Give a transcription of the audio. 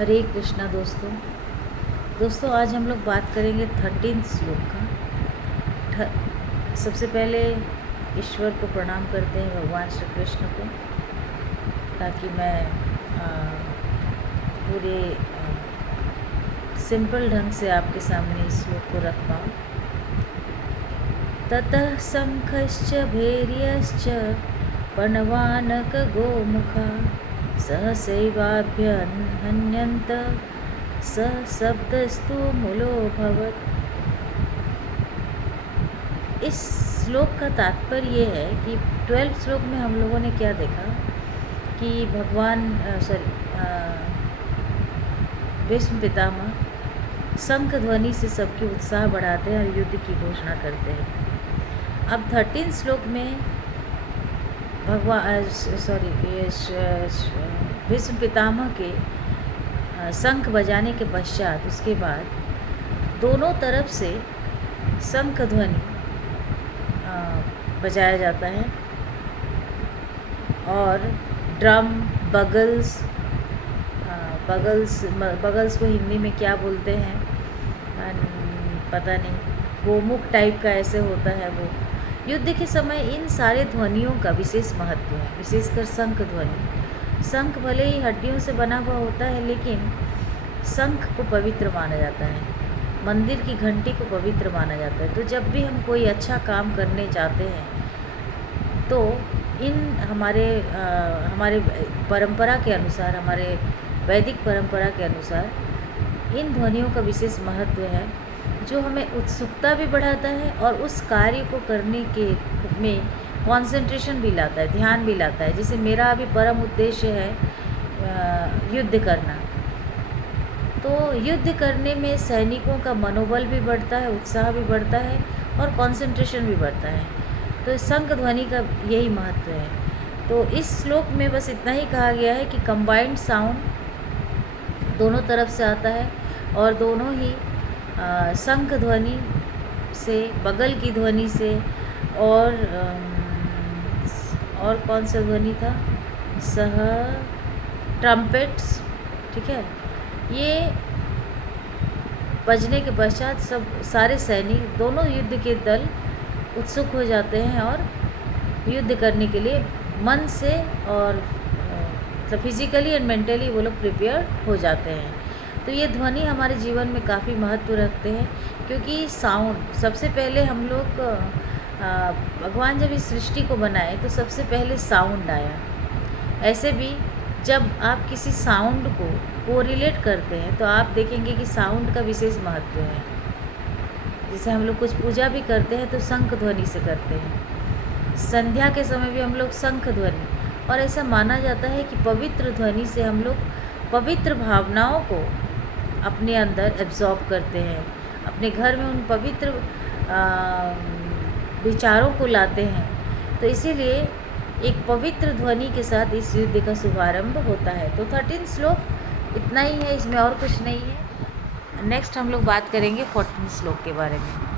हरे कृष्णा दोस्तों आज हम लोग बात करेंगे 13 श्लोक का। सबसे पहले ईश्वर को प्रणाम करते हैं, भगवान श्री कृष्ण को, ताकि मैं पूरे सिंपल ढंग से आपके सामने इस श्लोक को रख पाऊँ। ततः शंखश्च भैर्यश्च पणवानक गोमुखा सहसैवाभ्यहन्यन्त स शब्दस्तु मूलोऽभवत्। इस श्लोक का तात्पर्य ये है कि 12 श्लोक में हम लोगों ने क्या देखा कि भगवान भीष्म पितामह शंख ध्वनि से सबकी उत्साह बढ़ाते हैं और युद्ध की घोषणा करते हैं। अब 13 श्लोक में भीष्म पितामह के शंख बजाने के पश्चात उसके बाद दोनों तरफ से शंख ध्वनि बजाया जाता है और ड्रम बगल्स को हिंदी में क्या बोलते हैं पता नहीं, गोमुख टाइप का ऐसे होता है वो। युद्ध के समय इन सारे ध्वनियों का विशेष महत्व है, विशेषकर शंख ध्वनि। शंख भले ही हड्डियों से बना हुआ होता है, लेकिन शंख को पवित्र माना जाता है, मंदिर की घंटी को पवित्र माना जाता है। तो जब भी हम कोई अच्छा काम करने जाते हैं तो इन हमारे परंपरा के अनुसार, हमारे वैदिक परंपरा के अनुसार इन ध्वनियों का विशेष महत्व है, जो हमें उत्सुकता भी बढ़ाता है और उस कार्य को करने के में कंसंट्रेशन भी लाता है, ध्यान भी लाता है। जैसे मेरा अभी परम उद्देश्य है युद्ध करना, तो युद्ध करने में सैनिकों का मनोबल भी बढ़ता है, उत्साह भी बढ़ता है और कंसंट्रेशन भी बढ़ता है। तो शंख ध्वनि का यही महत्व है। तो इस श्लोक में बस इतना ही कहा गया है कि कंबाइंड साउंड दोनों तरफ से आता है और दोनों ही शंख ध्वनि से, बगल की ध्वनि से और कौन सा ध्वनि था, ट्रम्पेट्स, ठीक है, ये बजने के पश्चात सारे सैनिक, दोनों युद्ध के दल उत्सुक हो जाते हैं और युद्ध करने के लिए मन से और फिजिकली एंड मेंटली वो लोग प्रिपेयर हो जाते हैं। तो ये ध्वनि हमारे जीवन में काफ़ी महत्व रखते हैं, क्योंकि साउंड, सबसे पहले हम लोग भगवान जब इस सृष्टि को बनाए तो सबसे पहले साउंड आया। ऐसे भी जब आप किसी साउंड को कोरिलेट करते हैं तो आप देखेंगे कि साउंड का विशेष महत्व है। जैसे हम लोग कुछ पूजा भी करते हैं तो शंख ध्वनि से करते हैं, संध्या के समय भी हम लोग शंख ध्वनि, और ऐसा माना जाता है कि पवित्र ध्वनि से हम लोग पवित्र भावनाओं को अपने अंदर एब्जॉर्ब करते हैं, अपने घर में उन पवित्र विचारों को लाते हैं। तो इसीलिए एक पवित्र ध्वनि के साथ इस युद्ध का शुभारंभ होता है। तो 13 श्लोक इतना ही है, इसमें और कुछ नहीं है। नेक्स्ट हम लोग बात करेंगे 14 श्लोक के बारे में।